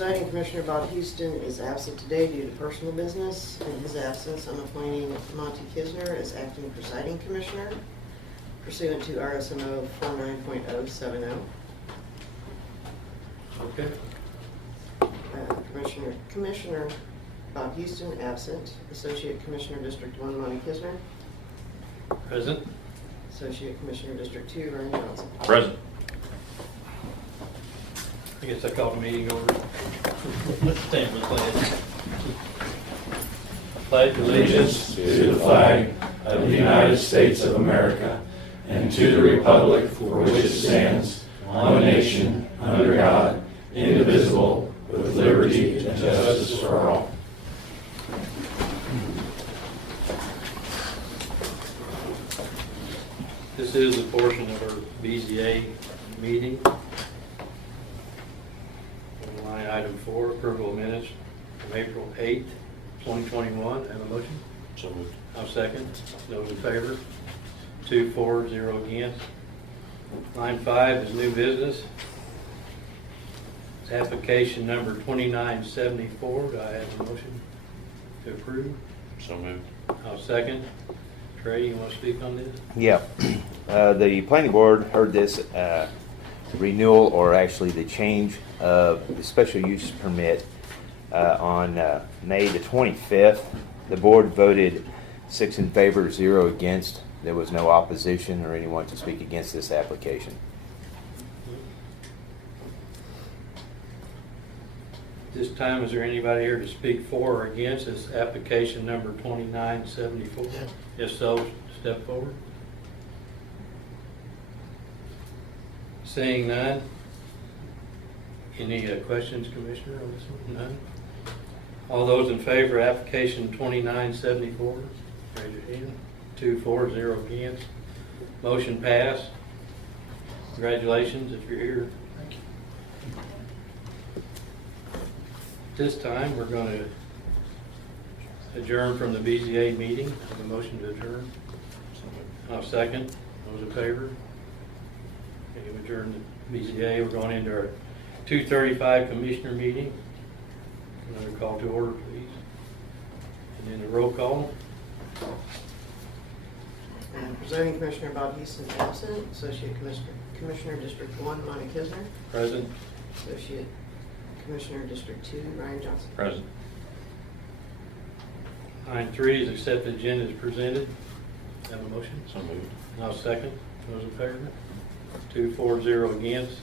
Presiding Commissioner Bob Houston is absent today due to personal business. In his absence, I'm appointing Monty Kisner as acting presiding commissioner pursuant to RSMO 49.070. Okay. Commissioner Bob Houston absent. Associate Commissioner District 1 Monty Kisner. Present. Associate Commissioner District 2 Ryan Johnson. Present. I guess I called the meeting over. Let's stand for the pledge. Pledge Allegiance to the flag of the United States of America and to the republic for which it stands, one nation, under God, indivisible, with liberty and justice for all. This is a portion of our BZA meeting. Line item 4, approval of minutes from April 8th, 2021. Have a motion? So moved. I'll second. Those in favor? 2, 4, 0 against. Line 5 is new business. It's application number 2974. Do I have a motion to approve? So moved. I'll second. Trey, you want to speak on this? Yeah, the planning board heard this renewal, or actually the change of the special use permit on May the 25th. The board voted 6 in favor, 0 against. There was no opposition or anyone to speak against this application. This time, is there anybody here to speak for or against this application number 2974? If so, step forward. Seeing none. Any questions, Commissioner, on this one? None? All those in favor of application 2974, raise your hand. 2, 4, 0 against. Motion passed. Congratulations if you're here. Thank you. This time, we're going to adjourn from the BZA meeting. Have a motion to adjourn. I'll second. Those in favor? Okay, we adjourn the BZA. We're going into our 2:35 commissioner meeting. Another call to order, please. And then the roll call. Presiding Commissioner Bob Houston absent. Associate Commissioner District 1 Monty Kisner. Present. Associate Commissioner District 2 Ryan Johnson. Present. Line 3 is accept the agenda as presented. Have a motion? So moved. And I'll second. Those in favor? 2, 4, 0 against.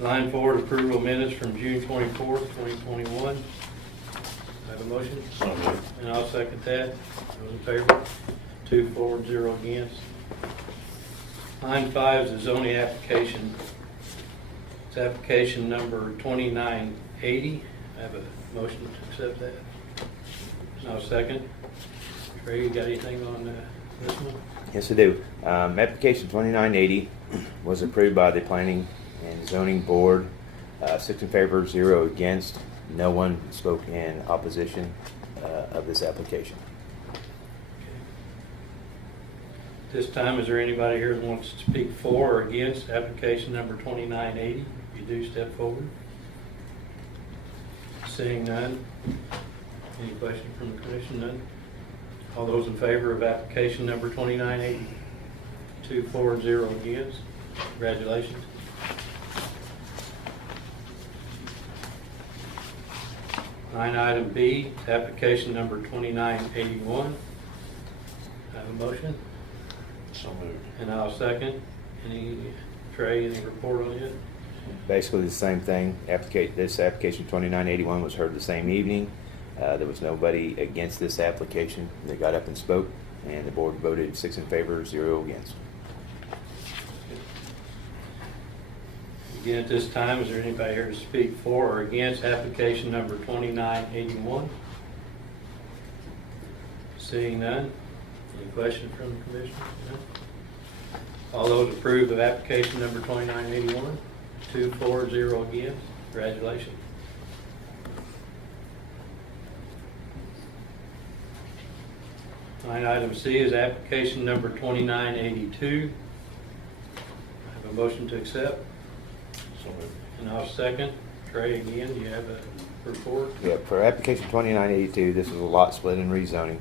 Line 4, approval of minutes from June 24th, 2021. Have a motion? So moved. And I'll second that. Those in favor? 2, 4, 0 against. Line 5 is the zoning application. It's application number 2980. I have a motion to accept that. And I'll second. Trey, you got anything on this one? Yes, I do. Application 2980 was approved by the Planning and Zoning Board. 6 in favor, 0 against. No one spoke in opposition of this application. This time, is there anybody here that wants to speak for or against application number 2980? If you do, step forward. Seeing none. Any question from the commission? None. All those in favor of application number 2980? 2, 4, 0 against. Congratulations. Line item B, application number 2981. Have a motion? So moved. And I'll second. Trey, any report on it? Basically the same thing. This application 2981 was heard the same evening. There was nobody against this application. They got up and spoke, and the board voted 6 in favor, 0 against. Again, at this time, is there anybody here to speak for or against application number 2981? Seeing none. Any questions from the commission? None? All those approve of application number 2981? 2, 4, 0 against. Congratulations. Line item C is application number 2982. I have a motion to accept. So moved. And I'll second. Trey, again, do you have a report? Yeah, for application 2982, this is a lot split and rezoning.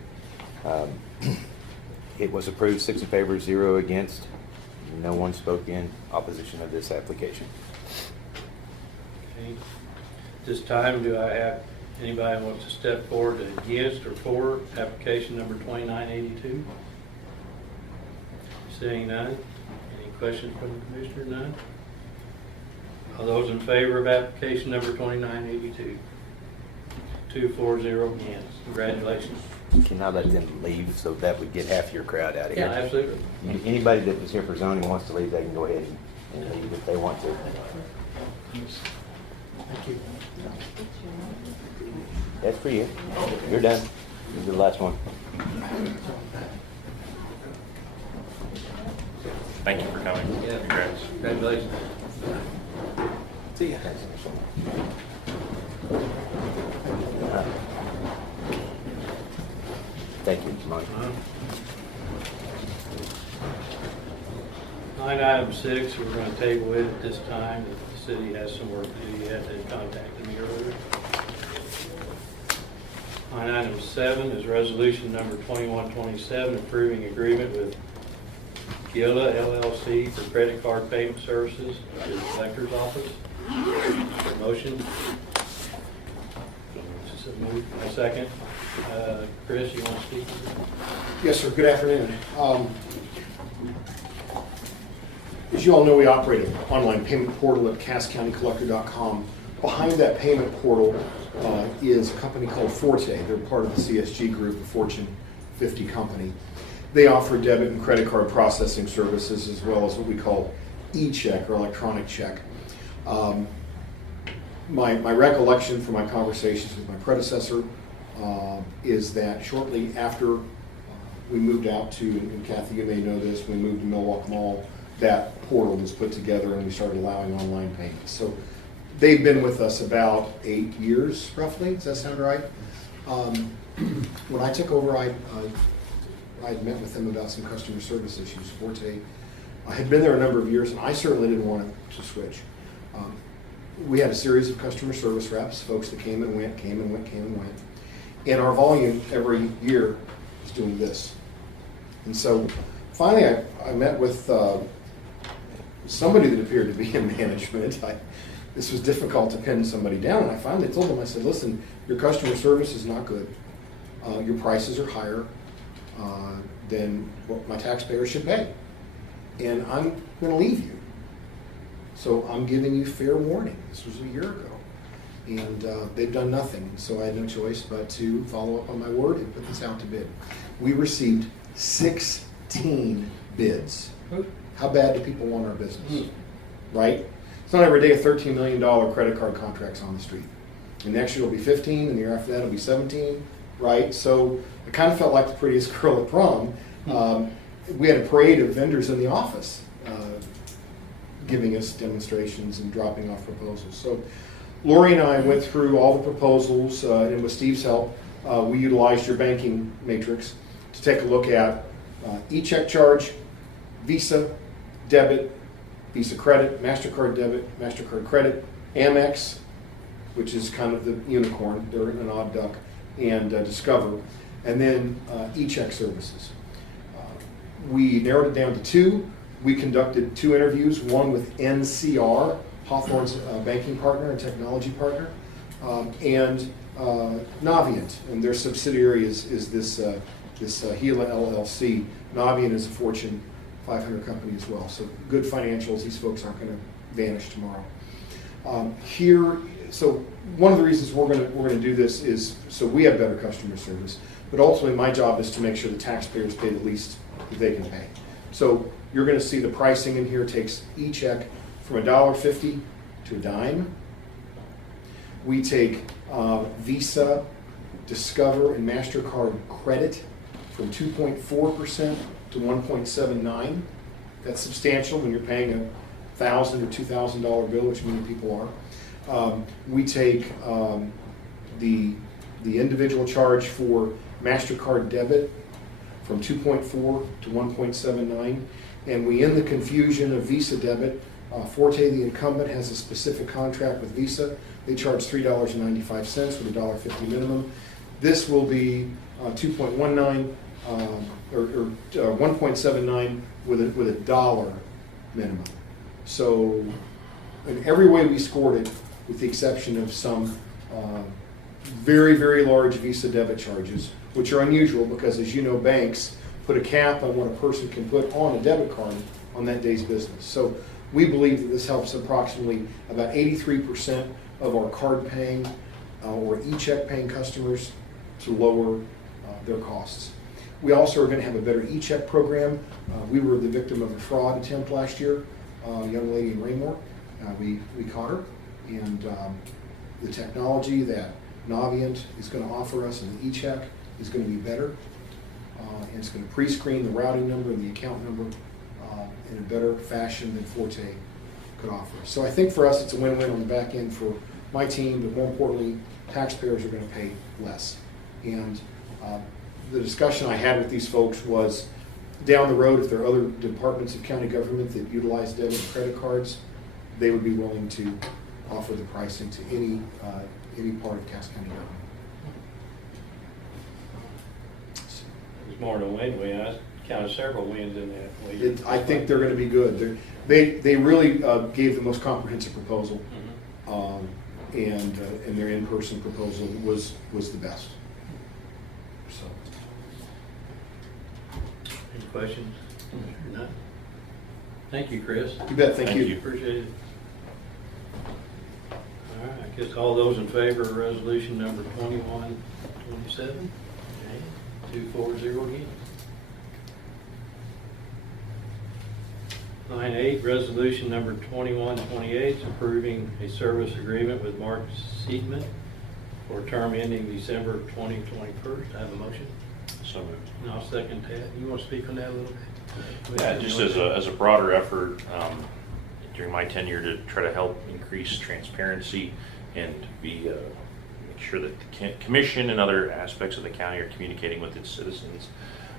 It was approved 6 in favor, 0 against. No one spoke in opposition of this application. Okay. This time, do I have anybody who wants to step forward against or for application number 2982? Seeing none. Any questions from the commissioner? None. All those in favor of application number 2982? 240 against. Congratulations. Can I let them leave so that would get half your crowd out of Yeah, here? absolutely. Anybody that was here for zoning wants to leave, they can go ahead and leave if they want to. Thank you. That's for you. You're done. This is the last one. Thank you for coming. Yeah. Congrats. Congratulations. See ya. Thank you, Mike. Line item 6, we're going to table it at this time. The city has some work to do yet. They contacted me earlier. Line item 7 is resolution number 2127, approving agreement with Gila LLC for credit card payment services to the collector's office. Motion. Just a move. A second. Chris, you want to speak? Yes, sir. Good afternoon. As you all know, we operate an online payment portal at casscountycollector.com. Behind that payment portal is a company called Forte. They're part of the CSG group, a Fortune 50 company. They offer debit and credit card processing services as well as what we call e-check or electronic check. My recollection from my conversations with my predecessor is that shortly after we moved out to, and Kathy, you may know this, we moved to Milwaukee Mall, that portal was put together and we started allowing online payments. So they've been with us about 8 years, roughly. Does that sound right? When I took over, I had met with them about some customer service issues. Forte, I had been there a number of years, and I certainly didn't want to switch. We had a series of customer service reps, folks that came and went, came and went, came and went. And our volume every year was doing this. And so finally I met with somebody that appeared to be in management. This was difficult to pin somebody down, and I finally told them, I said, listen, your customer service is not good. Your prices are higher than what my taxpayers should pay. And I'm going to leave you. So I'm giving you fair warning. This was a year ago. And they've done nothing. So I had no choice but to follow up on my word and put this out to bid. We received 16 bids. How bad do people want our business? Right? It's not every day a $13 million credit card contract's on the street. And next year it'll be 15, and the year after that it'll be 17, right? So it kind of felt like the prettiest girl at prom. We had a parade of vendors in the office giving us demonstrations and dropping off proposals. So Lori and I went through all the proposals, and with Steve's help, we utilized your banking matrix to take a look at e-check charge, Visa, debit, Visa credit, MasterCard debit, MasterCard credit, Amex, which is kind of the unicorn, they're an odd duck, and Discover, and then e-check services. We narrowed it down to 2. We conducted 2 interviews, one with NCR, Hawthorne's banking partner and technology partner, and Navient, and their subsidiary is this Gila LLC. Navient is a Fortune 500 company as well, so good financials. These folks aren't going to vanish tomorrow. So one of the reasons we're going to do this is so we have better customer service, but ultimately my job is to make sure the taxpayers pay the least that they can pay. So you're going to see the pricing in here takes e-check from $1.50 to a dime. We take Visa, Discover, and MasterCard credit from 2.4% to 1.79. That's substantial when you're paying a $1,000 or $2,000 bill, which many people are. We take the individual charge for MasterCard debit from 2.4 to 1.79, and we end the confusion of Visa debit Forte, the incumbent, has a specific contract with Visa. They charge $3.95 with a $1.50 minimum. This will be 2.19 or 1.79 with a dollar minimum. So in every way we scored it, with the exception of some very, very large Visa debit charges, which are unusual because, as you know, banks put a cap on what a person can put on a debit card on that day's business. So we believe that this helps approximately about 83% of our card paying or e-check paying customers to lower their costs. We also are going to have a better e-check program. We were the victim of a fraud attempt last year. A young lady in Raymore, we caught her, and the technology that Navient is going to offer us in the e-check is going to be better. And it's going to pre-screen the routing number and the account number in a better fashion than Forte could offer. So I think for us it's a win-win on the back end for my team, but more importantly, taxpayers are going to pay less. And the discussion I had with these folks was, down the road, if there are other departments of county government that utilize debit and credit cards, they would be willing to offer the pricing to any part of Cass County government. It's more than a win. I counted several wins in that. I think they're going to be good. They really gave the most comprehensive proposal, and their in-person proposal was the best. So, Any questions? None? Thank you, Chris. you bet. Thank Thank you. you. Appreciate it. All right, I guess all those in favor of resolution number 2127? Okay, 240 again. 9.8, resolution number 2128, approving a service agreement with Mark Seidman for a term ending December 2021. I have a motion. So moved. And I'll second that. You want to speak on that a little bit? Yeah, just as a broader effort during my tenure to try to help increase transparency and make sure that the commission and other aspects of the county are communicating with its citizens.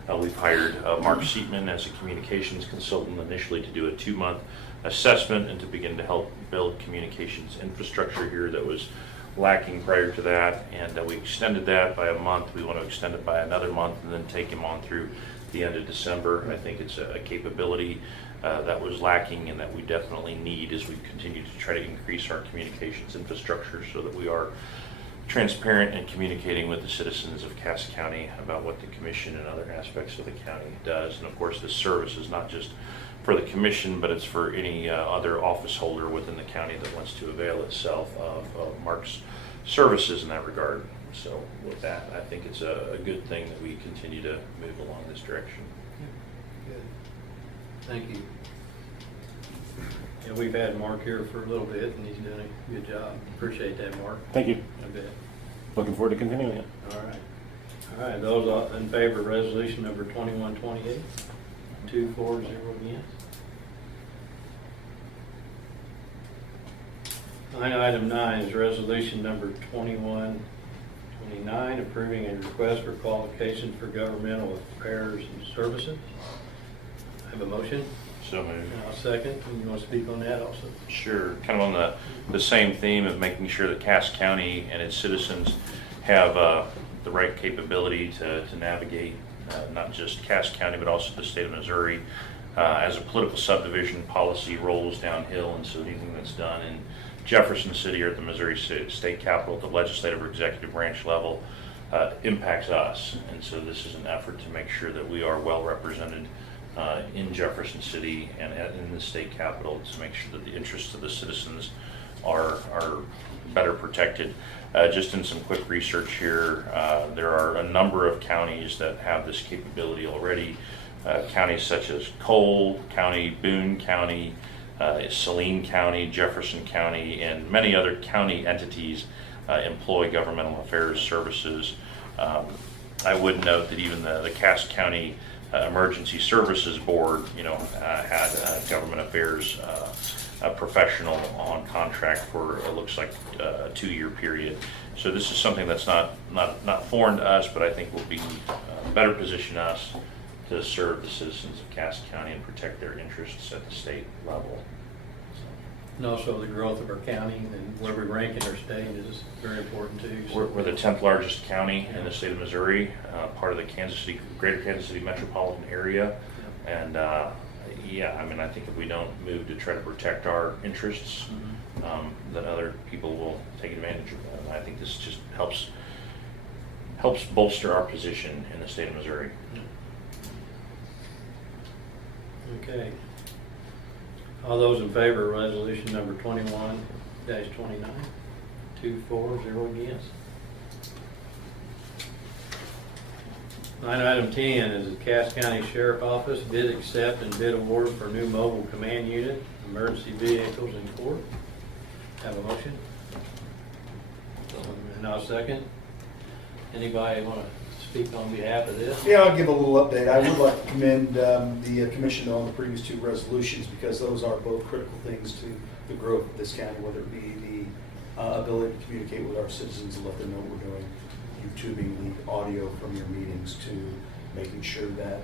We've hired Mark Seidman as a communications consultant initially to do a 2-month assessment and to begin to help build communications infrastructure here that was lacking prior to that, and we extended that by a month. We want to extend it by another month and then take him on through the end of December. I think it's a capability that was lacking and that we definitely need as we continue to try to increase our communications infrastructure so that we are transparent and communicating with the citizens of Cass County about what the commission and other aspects of the county does. And of course, this service is not just for the commission, but it's for any other office holder within the county that wants to avail itself of Mark's services in that regard. So with that, I think it's a good thing that we continue to move along this direction. Good. Thank you. Yeah, we've had Mark here for a little bit, and he's done a good job. Appreciate that, Mark. Thank you. I bet. Looking forward to continuing it. All right. All right, those in favor of resolution number 2128? 240 again. Item 9 is resolution number 2129, approving a request for qualifications for governmental affairs and services. I have a motion. So moved. And I'll second. You want to speak on that also? Sure. Kind of on the same theme of making sure that Cass County and its citizens have the right capability to navigate not just Cass County but also the state of Missouri as a political subdivision policy rolls downhill, and so anything that's done in Jefferson City or at the Missouri State Capitol at the legislative or executive branch level impacts us. And so this is an effort to make sure that we are well represented in Jefferson City and in the state capitol to make sure that the interests of the citizens are better protected. Just in some quick research here, there are a number of counties that have this capability already. Counties such as Cole County, Boone County, Saline County, Jefferson County, and many other county entities employ governmental affairs services. I would note that even the Cass County Emergency Services Board, had a government affairs professional on contract for it looks like a 2-year period. So this is something that's not foreign to us, but I think will be better position us to serve the citizens of Cass County and protect their interests at the state level. So. And also the growth of our county and where we rank in our state is very important too. So- We're the 10th largest county in the state of Missouri, part of the greater Kansas City metropolitan area. And yeah, I mean, I think if we don't move to try to protect our interests, then other people will take advantage of that. And I think this just helps bolster our position in the state of Missouri. Okay. All those in favor of resolution number 21-29? 2, 4, 0 against. Line item 10 is the Cass County Sheriff Office bid accept and bid award for new mobile command unit, emergency vehicles in court. Have a motion? And I'll second. Anybody want to speak on behalf of this? Yeah, I'll give a little update. I would like to commend the commission on the previous two resolutions because those are both critical things to the growth of this county, whether it be the ability to communicate with our citizens and let them know what we're doing, YouTubing the audio from your meetings, to making sure that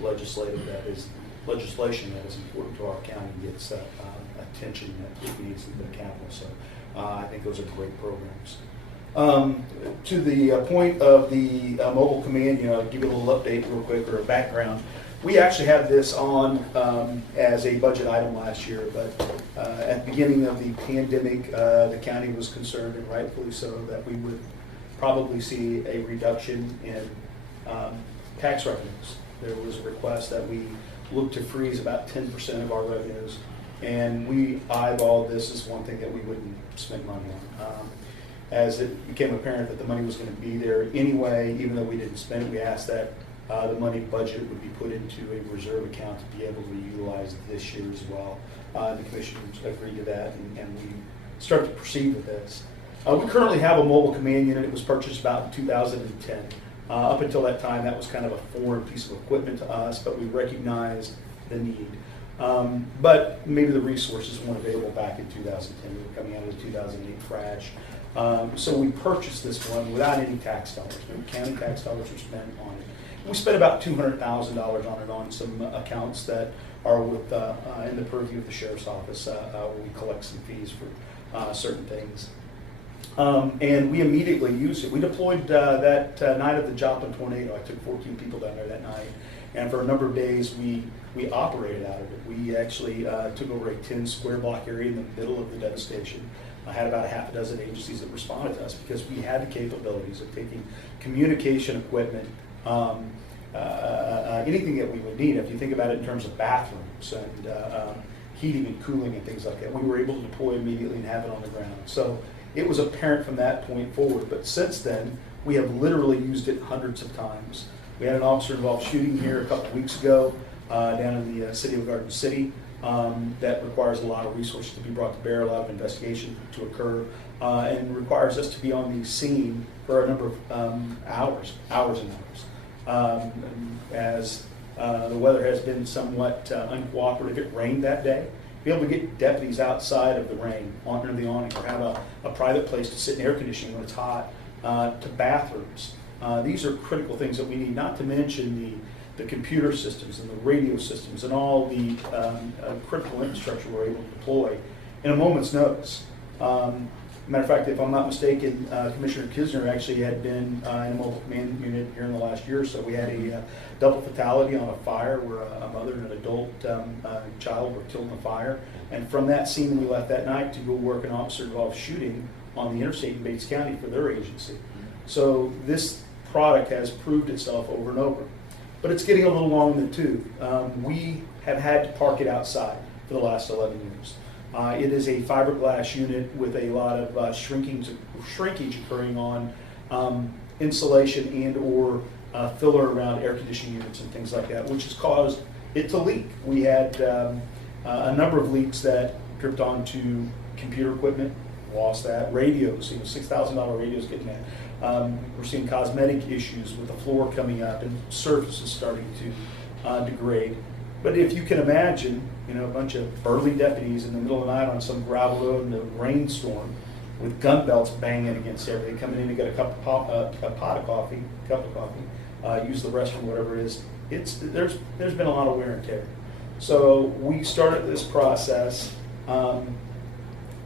legislation that is important to our county gets attention that it needs in the capital. So I think those are great programs. To the point of the mobile command, I'll give you a little update real quick or a background. We actually had this on as a budget item last year, but at the beginning of the pandemic, the county was concerned, and rightfully so, that we would probably see a reduction in tax revenues. There was a request that we look to freeze about 10% of our revenues, and we eyeballed this as one thing that we wouldn't spend money on. As it became apparent that the money was going to be there anyway, even though we didn't spend it, we asked that the money budget would be put into a reserve account to be able to utilize this year as well. The commission agreed to that, and we started to proceed with this. We currently have a mobile command unit. It was purchased about in 2010. Up until that time, that was kind of a foreign piece of equipment to us, but we recognized the need. But maybe the resources weren't available back in 2010. We were coming out of the 2008 crash. So we purchased this one without any tax dollars. No county tax dollars were spent on it. We spent about $200,000 on it on some accounts that are with in the purview of the sheriff's office, where we collect some fees for certain things. And we immediately used it. We deployed that night of the Joplin tornado. I took 14 people down there that night, and for a number of days we operated out of it. We actually took over a 10 square block area in the middle of the devastation. I had about a half a dozen agencies that responded to us because we had the capabilities of taking communication equipment, anything that we would need. If you think about it in terms of bathrooms and heating and cooling and things like that, we were able to deploy immediately and have it on the ground. So it was apparent from that point forward. But since then, we have literally used it hundreds of times. We had an officer-involved shooting here a couple of weeks ago down in the city of Garden City. That requires a lot of resources to be brought to bear, a lot of investigation to occur, and requires us to be on the scene for a number of hours and hours. As the weather has been somewhat uncooperative, it rained that day. Be able to get deputies outside of the rain, under the awning, or have a private place to sit in air conditioning when it's hot, to bathrooms. These are critical things that we need, not to mention the computer systems and the radio systems and all the critical infrastructure we're able to deploy in a moment's notice. Matter of fact, if I'm not mistaken, Commissioner Kisner actually had been in a mobile command unit here in the last year or so. We had a double fatality on a fire where a mother and an adult child were killed in a fire. And from that scene, we left that night to go work an officer-involved shooting on the interstate in Bates County for their agency. So this product has proved itself over and over. But it's getting a little long in the tooth. We have had to park it outside for the last 11 years. It is a fiberglass unit with a lot of shrinkage occurring on insulation and or filler around air conditioning units and things like that, which has caused it to leak. We had a number of leaks that dripped onto computer equipment, lost that. Radios, $6,000 radios getting that. We're seeing cosmetic issues with the floor coming up and surfaces starting to degrade. But if you can imagine, a bunch of burly deputies in the middle of the night on some gravel road in a rainstorm with gun belts banging against everything, coming in to get a pot of coffee, use the restroom, whatever it is, there's been a lot of wear and tear. So we started this process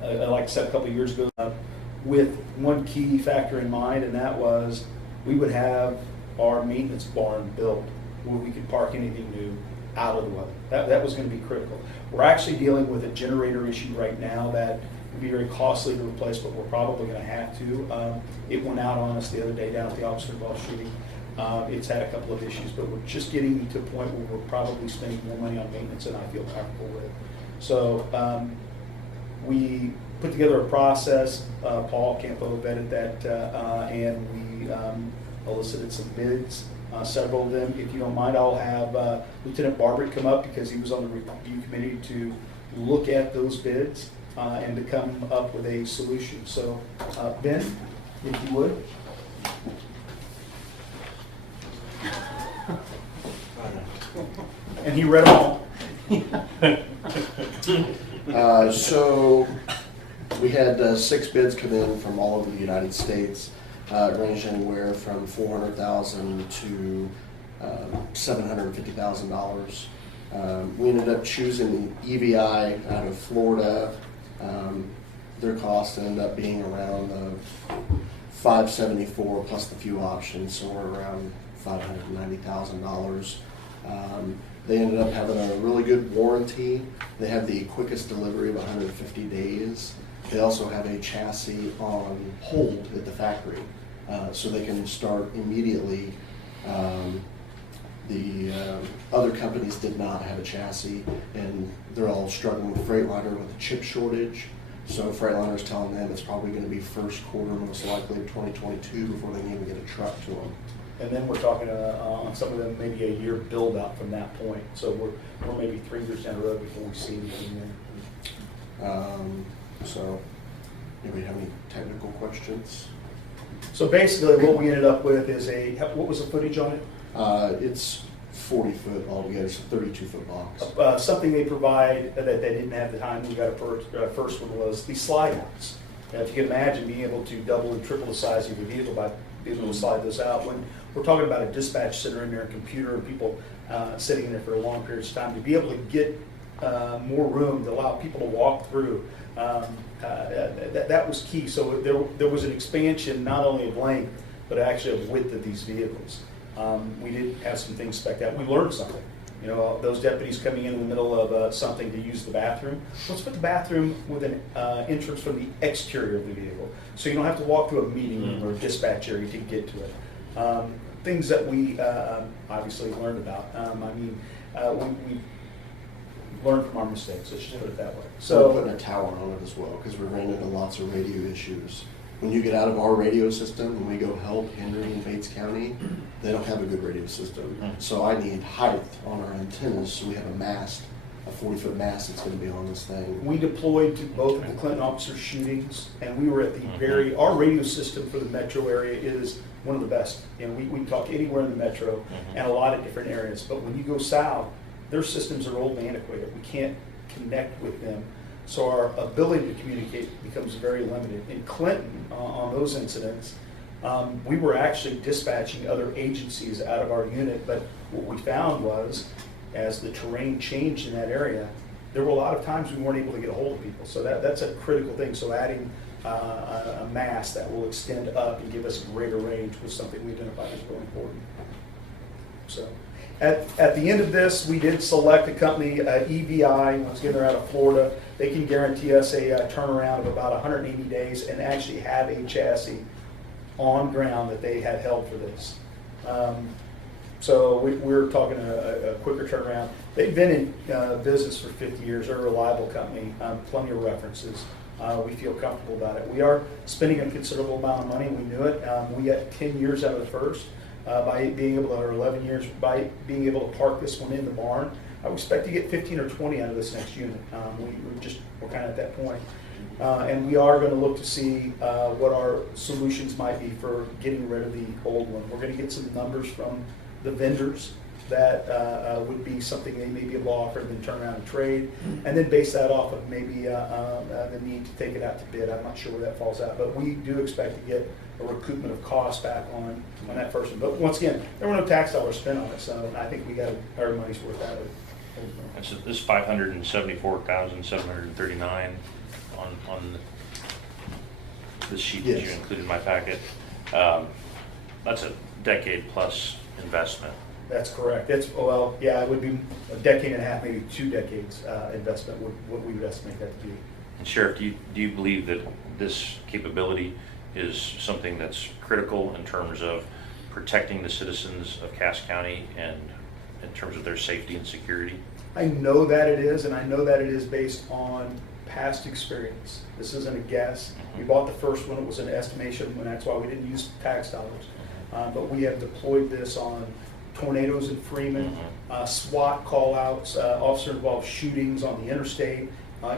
like I said a couple of years ago, with one key factor in mind, and that was we would have our maintenance barn built where we could park anything new out of the weather. That was going to be critical. We're actually dealing with a generator issue right now that would be very costly to replace, but we're probably going to have to. It went out on us the other day down at the officer involved shooting. It's had a couple of issues, but we're just getting to a point where we're probably spending more money on maintenance than I feel comfortable with. So we put together a process. Paul Campo vetted that, and we elicited some bids, several of them. If you don't mind, I'll have Lieutenant Barber come up because he was on the review committee to look at those bids and to come up with a solution. So Ben, if you would. And he read them all. So we had 6 bids come in from all over the United States. It ranged anywhere from $400,000 to $750,000. We ended up choosing the EVI out of Florida. Their cost ended up being around $574 plus the fuel options, so we're around $590,000. They ended up having a really good warranty. They have the quickest delivery of 150 days. They also have a chassis on hold at the factory, so they can start immediately. The other companies did not have a chassis, and they're all struggling with Freightliner with a chip shortage. So Freightliner's telling them it's probably going to be first quarter, most likely of 2022, before they can even get a truck to them. And then we're talking on some of them maybe a year build out from that point. So we're maybe 3 years down the road before we see anything there. So, anybody have any technical questions? So basically, what we ended up with is what was the footage on it? It's 40 foot altogether, so 32-foot box. Something they provide that they didn't have at the time we got a first one was the slide outs. Now, if you can imagine being able to double and triple the size of your vehicle by being able to slide those out. When we're talking about a dispatch center in there, a computer, and people sitting in there for a long period of time, to be able to get more room to allow people to walk through, that was key. So there was an expansion not only of length, but actually of width of these vehicles. We did have some things spec'd out. We learned something. You know, those deputies coming in the middle of something to use the bathroom. Let's put the bathroom with an entrance from the exterior of the vehicle, so you don't have to walk through a meeting room or a dispatch area to get to it. Things that we obviously learned about. We learned from our mistakes. Let's just put it that way. So we're putting a tower on it as well, because we ran into lots of radio issues. When you get out of our radio system, when we go help Henry and Bates County, they don't have a good radio system. So I need height on our antennas, so we have a mast, a 40-foot mast that's going to be on this thing. We deployed to both of the Clinton officer shootings, and we were at the our radio system for the metro area is one of the best. You know, we can talk anywhere in the metro and a lot of different areas, but when you go south, their systems are old and antiquated. We can't connect with them. So our ability to communicate becomes very limited. In Clinton, on those incidents, we were actually dispatching other agencies out of our unit, but what we found was, as the terrain changed in that area, there were a lot of times we weren't able to get a hold of people. So that's a critical thing. So adding a mast that will extend up and give us greater range was something we identified as really important. So at the end of this, we did select a company, EVI. Once again, they're out of Florida. They can guarantee us a turnaround of about 180 days and actually have a chassis on ground that they had held for this. So we're talking a quicker turnaround. They've been in business for 50 years. They're a reliable company, plenty of references. We feel comfortable about it. We are spending a considerable amount of money. We knew it. We got 10 years out of the first by being able to, or 11 years, by being able to park this one in the barn. I would expect to get 15 or 20 out of this next unit. We're kind of at that point. And we are going to look to see what our solutions might be for getting rid of the old one. We're going to get some numbers from the vendors that would be something they may be able to offer and then turn around and trade, and then base that off of maybe the need to take it out to bid. I'm not sure where that falls out, but we do expect to get a recoupment of cost back on that first one. But once again, there were no tax dollars spent on it, so I think we got our money's worth out of it. This $574,739 on the sheet that you Yes. included in my packet. That's a decade-plus investment. That's correct. It's, well, yeah, it would be a decade and a half, maybe 2 decades investment, what we would estimate that to be. And Sheriff, do you believe that this capability is something that's critical in terms of protecting the citizens of Cass County and in terms of their safety and security? I know that it is, and I know that it is based on past experience. This isn't a guess. We bought the first one, it was an estimation, and that's why we didn't use tax dollars. But we have deployed this on tornadoes in Freeman, SWAT call-outs, officer-involved shootings on the interstate,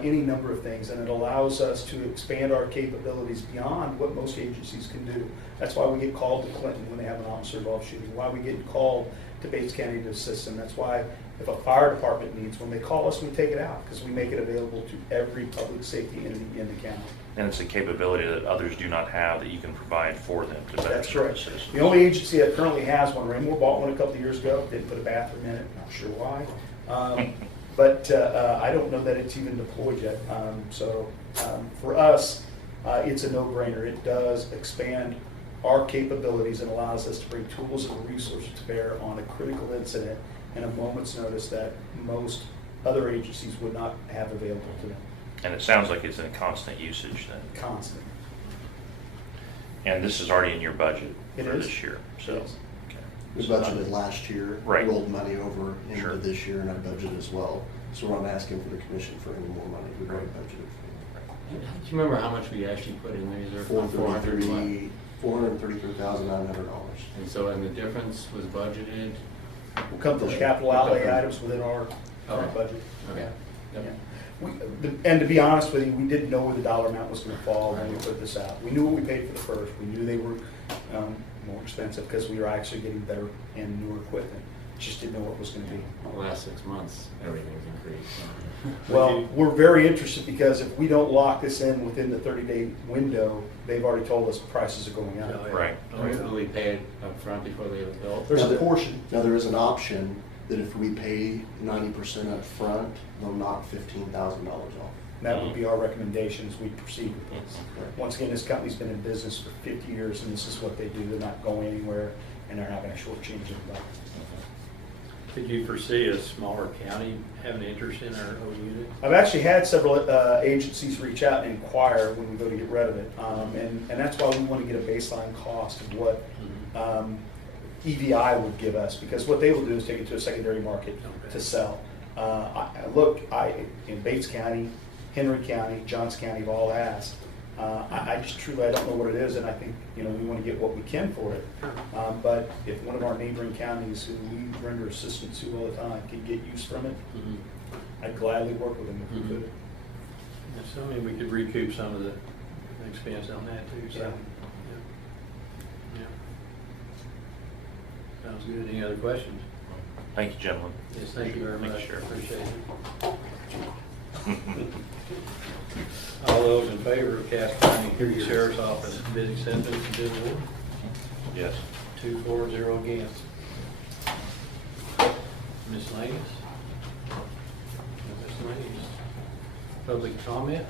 any number of things, and it allows us to expand our capabilities beyond what most agencies can do. That's why we get called to Clinton when they have an officer-involved shooting, why we get called to Bates County to assist them. That's why if a fire department needs, when they call us, we take it out, because we make it available to every public safety entity in the county. And it's a capability that others do not have that you can provide for them to better That's serve the correct. citizens. The only agency that currently has one, Raymore bought one a couple of years ago, didn't put a bathroom in it, not sure why. But I don't know that it's even deployed yet. For us, it's a no-brainer. It does expand our capabilities and allows us to bring tools and resources to bear on a critical incident in a moment's notice that most other agencies would not have available to them. And it sounds like it's in constant usage then. Constant. And this is already in your budget It for is. this year, so. Yes. Okay. We budgeted last year, Right. rolled money over Sure. into this year in our budget as well. So we're not asking for the commission for any more money. We've already budgeted Do you remember how much we actually put in there? Is there for $433? $433,900. And so, and the difference was budgeted? We'll come to the capital outlay items within our current Okay. budget. Okay. Yep. Yeah. And to be honest with you, we didn't know where the dollar amount was going to fall when we put this out. We knew what we paid for the first. We knew they were more expensive because we were actually getting better and newer equipment. Just didn't know what it was going to be. The last 6 months, everything's increased. Well, we're very interested because if we don't lock this in within the 30-day window, they've already told us prices are going up. Right. Will we pay it up front before they have it built? There's a Now, portion. Now, there is an option that if we pay 90% up front, they'll knock $15,000 off. That would be our recommendation as we proceed with this. Correct. Once again, this company's been in business for 50 years, and this is what they do. They're not going anywhere, and they're not going to shortchange anybody. Could you foresee a smaller county having interest in our old unit? I've actually had several agencies reach out and inquire when we go to get rid of it, and that's why we want to get a baseline cost of what EVI would give us, because what they will do is take it to a secondary market to sell. In Bates County, Henry County, Johns County have all asked. I just truly, I don't know what it is, and I think, we want to get what we can for it. But if one of our neighboring counties who we render assistance to all the time can get use from it, I'd gladly work with them if we could. So, I mean, we could recoup some of the expense on that too, so. Yeah. Yeah. Sounds good. Any other questions? Thank you, gentlemen. Yes, thank you very Thank you, much. Sheriff. Appreciate it. All those in favor of Cass County Sheriff's Office bid acceptance and bid award? Yes. 2-4-0 against. Miscellaneous? No miscellaneous. Public comment?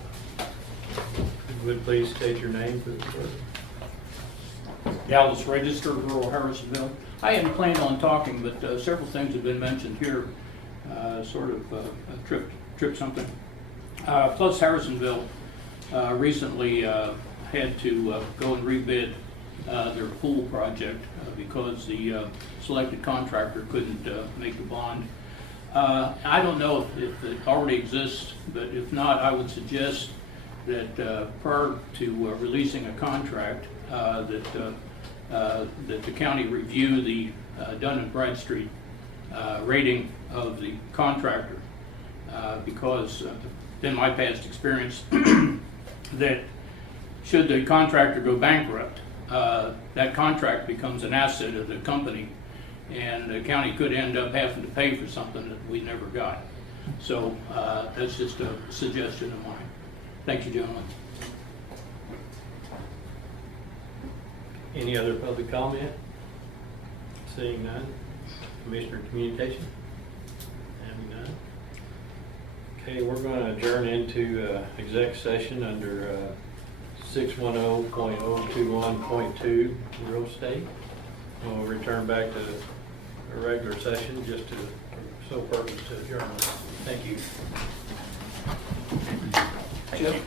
Would please state your name for the clerk. Dallas Register, rural Harrisonville. I hadn't planned on talking, but several things have been mentioned here, sort of trip something. Plus Harrisonville recently had to go and rebid their pool project because the selected contractor couldn't make the bond. I don't know if it already exists, but if not, I would suggest that prior to releasing a contract, that the county review the Dun & Bradstreet rating of the contractor, because in my past experience, that should the contractor go bankrupt, that contract becomes an asset of the company, and the county could end up having to pay for something that we never got. So that's just a suggestion of mine. Thank you, gentlemen. Any other public comment? Seeing none. Commissioner Communication? Having none. Okay, we're going to adjourn into exec session under 610.021.2 real estate. And we'll return back to a regular session just to, for sole purpose to adjourn. Thank you. Jeff?